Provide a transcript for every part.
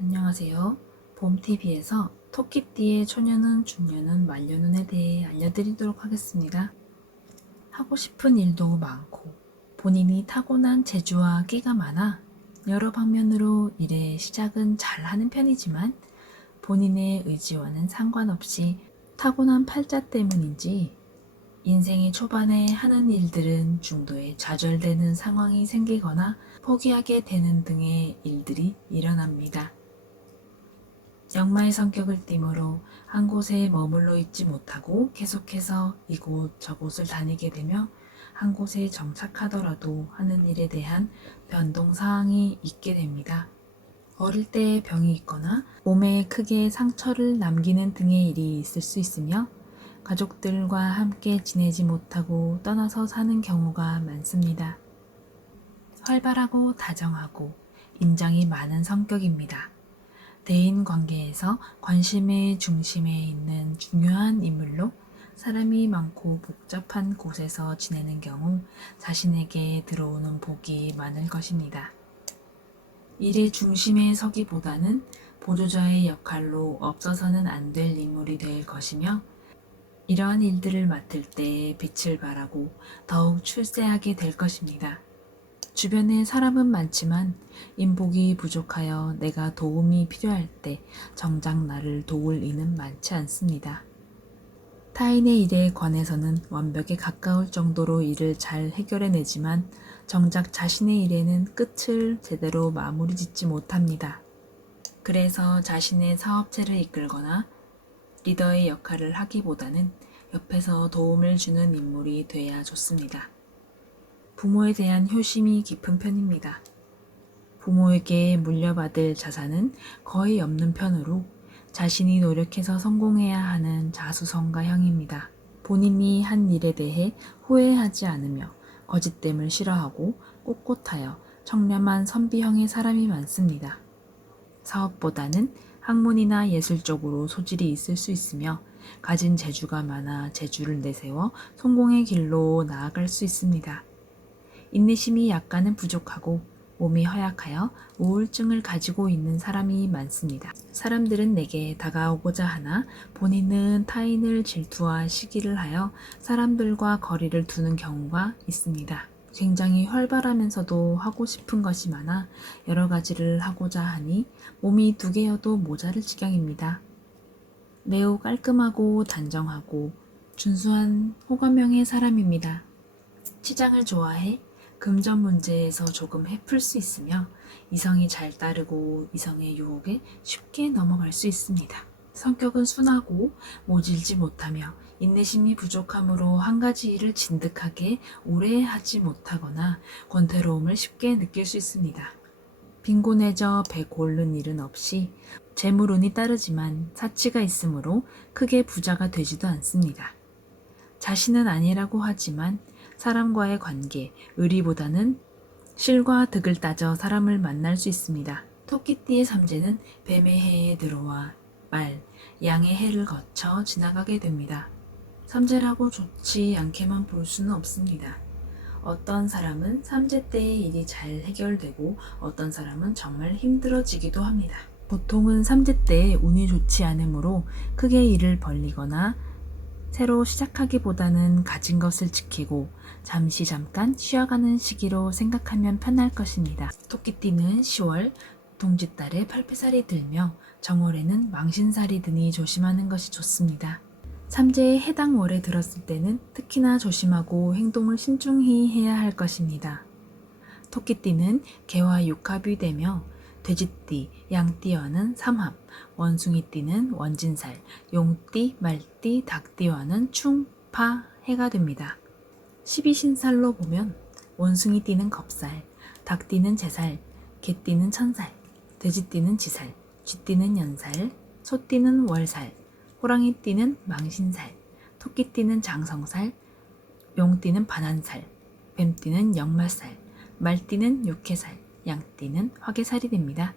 안녕하세요. 봄TV에서 토끼띠의 초년운, 중년운, 만년운에 대해 알려드리도록 하겠습니다. 하고 싶은 일도 많고 본인이 타고난 재주와 끼가 많아 여러 방면으로 일의 시작은 잘 하는 편이지만 본인의 의지와는 상관없이 타고난 팔자 때문인지 인생의 초반에 하는 일들은 중도에 좌절되는 상황이 생기거나 포기하게 되는 등의 일들이 일어납니다. 역마의 성격을 띠므로 한 곳에 머물러 있지 못하고 계속해서 이곳 저곳을 다니게 되며 한 곳에 정착하더라도 하는 일에 대한 변동사항이 있게 됩니다. 어릴 때 병이 있거나 몸에 크게 상처를 남기는 등의 일이 있을 수 있으며 가족들과 함께 지내지 못하고 떠나서 사는 경우가 많습니다. 활발하고 다정하고 인정이 많은 성격입니다. 대인 관계에서 관심의 중심에 있는 중요한 인물로 사람이 많고 복잡한 곳에서 지내는 경우 자신에게 들어오는 복이 많을 것입니다. 일의 중심에 서기보다는 보조자의 역할로 없어서는 안 될 인물이 될 것이며 이러한 일들을 맡을 때 빛을 발하고 더욱 출세하게 될 것입니다. 주변에 사람은 많지만 인복이 부족하여 내가 도움이 필요할 때 정작 나를 도울 이는 많지 않습니다. 타인의 일에 관해서는 완벽에 가까울 정도로 일을 잘 해결해내지만 정작 자신의 일에는 끝을 제대로 마무리 짓지 못합니다. 그래서 자신의 사업체를 이끌거나 리더의 역할을 하기보다는 옆에서 도움을 주는 인물이 돼야 좋습니다. 부모에 대한 효심이 깊은 편입니다. 부모에게 물려받을 자산은 거의 없는 편으로 자신이 노력해서 성공해야 하는 자수성가형입니다. 본인이 한 일에 대해 후회하지 않으며 거짓됨을 싫어하고 꼿꼿하여 청렴한 선비형의 사람이 많습니다. 사업보다는 학문이나 예술 쪽으로 소질이 있을 수 있으며 가진 재주가 많아 재주를 내세워 성공의 길로 나아갈 수 있습니다. 인내심이 약간은 부족하고 몸이 허약하여 우울증을 가지고 있는 사람이 많습니다. 사람들은 내게 다가오고자 하나 본인은 타인을 질투와 시기를 하여 사람들과 거리를 두는 경우가 있습니다. 굉장히 활발하면서도 하고 싶은 것이 많아 여러 가지를 하고자 하니 몸이 두 개여도 모자랄 지경입니다. 매우 깔끔하고 단정하고 준수한 호감형의 사람입니다. 치장을 좋아해 금전 문제에서 조금 해플 수 있으며 이성이 잘 따르고 이성의 유혹에 쉽게 넘어갈 수 있습니다. 성격은 순하고 모질지 못하며 인내심이 부족하므로 한 가지 일을 진득하게 오래 하지 못하거나 권태로움을 쉽게 느낄 수 있습니다. 빈곤해져 배 고른 일은 없이 재물운이 따르지만 사치가 있으므로 크게 부자가 되지도 않습니다. 자신은 아니라고 하지만 사람과의 관계, 의리보다는 실과 득을 따져 사람을 만날 수 있습니다. 토끼띠의 삼재는 뱀의 해에 들어와 말, 양의 해를 거쳐 지나가게 됩니다. 삼재라고 좋지 않게만 볼 수는 없습니다. 어떤 사람은 삼재 때의 일이 잘 해결되고 어떤 사람은 정말 힘들어지기도 합니다. 보통은 삼재 때에 운이 좋지 않으므로 크게 일을 벌리거나 새로 시작하기보다는 가진 것을 지키고 잠깐 쉬어가는 시기로 생각하면 편할 것입니다. 토끼띠는 10월 동짓달에 팔패살이 들며 정월에는 망신살이 드니 조심하는 것이 좋습니다. 삼재에 해당 월에 들었을 때는 특히나 조심하고 행동을 신중히 해야 할 것입니다. 토끼띠는 개와 육합이 되며 돼지띠, 양띠와는 삼합, 원숭이띠는 원진살, 용띠, 말띠, 닭띠와는 충, 파, 해가 됩니다. 12신살로 보면 원숭이띠는 겁살, 닭띠는 재살, 개띠는 천살, 돼지띠는 지살, 쥐띠는 연살, 소띠는 월살, 호랑이띠는 망신살, 토끼띠는 장성살, 용띠는 반환살, 뱀띠는 역말살, 말띠는 육해살, 양띠는 화개살이 됩니다.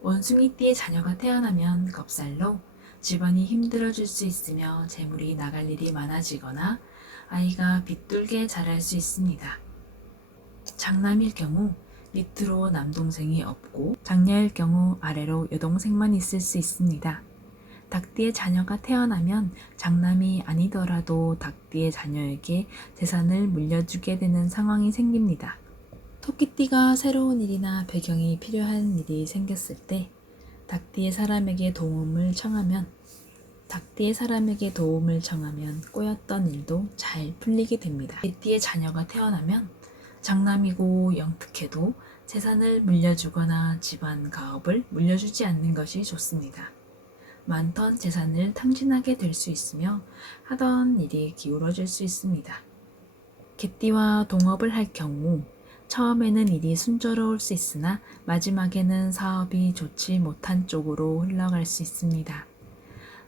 원숭이띠의 자녀가 태어나면 겁살로 집안이 힘들어질 수 있으며 재물이 나갈 일이 많아지거나 아이가 비뚤게 자랄 수 있습니다. 장남일 경우 밑으로 남동생이 없고 장녀일 경우 아래로 여동생만 있을 수 있습니다. 닭띠의 자녀가 태어나면 장남이 아니더라도 닭띠의 자녀에게 재산을 물려주게 되는 상황이 생깁니다. 토끼띠가 새로운 일이나 배경이 필요한 일이 생겼을 때 닭띠의 사람에게 도움을 청하면 꼬였던 일도 잘 풀리게 됩니다. 개띠의 자녀가 태어나면 장남이고 영특해도 재산을 물려주거나 집안 가업을 물려주지 않는 것이 좋습니다. 많던 재산을 탕진하게 될 수 있으며 하던 일이 기울어질 수 있습니다. 개띠와 동업을 할 경우 처음에는 일이 순조로울 수 있으나 마지막에는 사업이 좋지 못한 쪽으로 흘러갈 수 있습니다.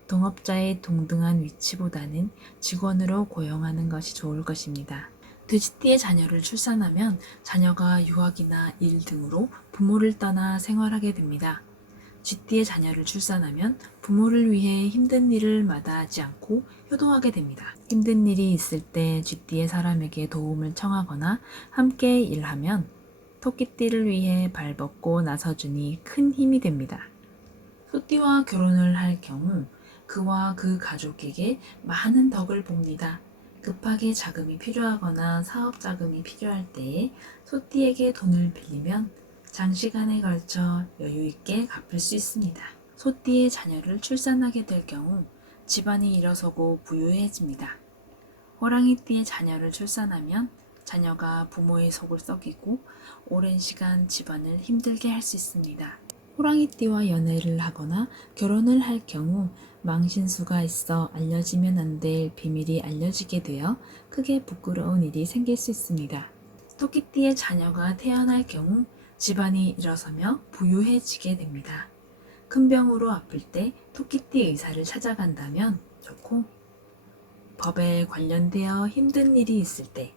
동업자의 동등한 위치보다는 직원으로 고용하는 것이 좋을 것입니다. 돼지띠의 자녀를 출산하면 자녀가 유학이나 일 등으로 부모를 떠나 생활하게 됩니다. 쥐띠의 자녀를 출산하면 부모를 위해 힘든 일을 마다하지 않고 효도하게 됩니다. 힘든 일이 있을 때 쥐띠의 사람에게 도움을 청하거나 함께 일하면 토끼띠를 위해 발벗고 나서주니 큰 힘이 됩니다. 소띠와 결혼을 할 경우 그와 그 가족에게 많은 덕을 봅니다. 급하게 자금이 필요하거나 사업 자금이 필요할 때에 소띠에게 돈을 빌리면 장시간에 걸쳐 여유 있게 갚을 수 있습니다. 소띠의 자녀를 출산하게 될 경우 집안이 일어서고 부유해집니다. 호랑이띠의 자녀를 출산하면 자녀가 부모의 속을 썩이고 오랜 시간 집안을 힘들게 할 수 있습니다. 호랑이띠와 연애를 하거나 결혼을 할 경우 망신수가 있어 알려지면 안 될 비밀이 알려지게 되어 크게 부끄러운 일이 생길 수 있습니다. 토끼띠의 자녀가 태어날 경우 집안이 일어서며 부유해지게 됩니다. 큰 병으로 아플 때 토끼띠 의사를 찾아간다면 좋고, 법에 관련되어 힘든 일이 있을 때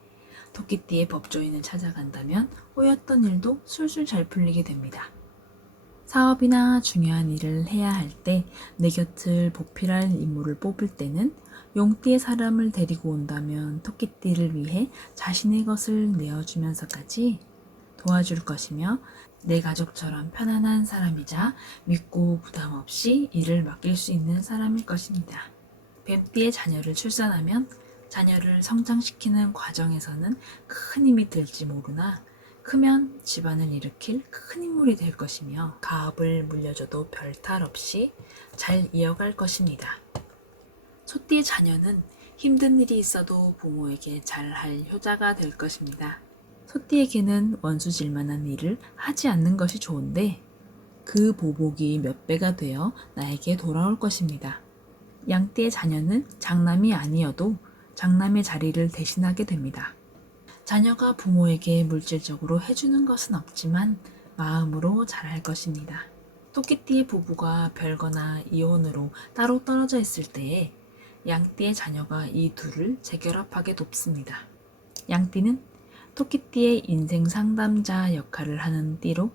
토끼띠의 법조인을 찾아간다면 꼬였던 일도 술술 잘 풀리게 됩니다. 사업이나 중요한 일을 해야 할 때 내 곁을 보필할 인물을 뽑을 때는 용띠의 사람을 데리고 온다면 토끼띠를 위해 자신의 것을 내어주면서까지 도와줄 것이며 내 가족처럼 편안한 사람이자 믿고 부담 없이 일을 맡길 수 있는 사람일 것입니다. 뱀띠의 자녀를 출산하면 자녀를 성장시키는 과정에서는 큰 힘이 들지 모르나 크면 집안을 일으킬 큰 인물이 될 것이며 가업을 물려줘도 별탈 없이 잘 이어갈 것입니다. 소띠의 자녀는 힘든 일이 있어도 부모에게 잘할 효자가 될 것입니다. 소띠에게는 원수질 만한 일을 하지 않는 것이 좋은데 그 보복이 몇 배가 되어 나에게 돌아올 것입니다. 양띠의 자녀는 장남이 아니어도 장남의 자리를 대신하게 됩니다. 자녀가 부모에게 물질적으로 해주는 것은 없지만 마음으로 잘할 것입니다. 토끼띠의 부부가 별거나 이혼으로 따로 떨어져 있을 때에 양띠의 자녀가 이 둘을 재결합하게 돕습니다. 양띠는 토끼띠의 인생 상담자 역할을 하는 띠로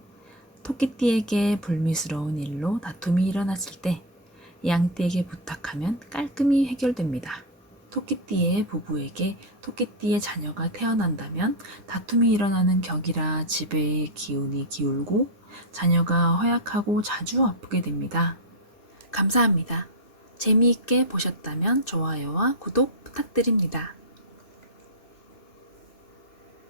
토끼띠에게 불미스러운 일로 다툼이 일어났을 때 양띠에게 부탁하면 깔끔히 해결됩니다. 토끼띠의 부부에게 토끼띠의 자녀가 태어난다면 다툼이 일어나는 격이라 집에 기운이 기울고 자녀가 허약하고 자주 아프게 됩니다. 감사합니다. 재미있게 보셨다면 좋아요와 구독 부탁드립니다.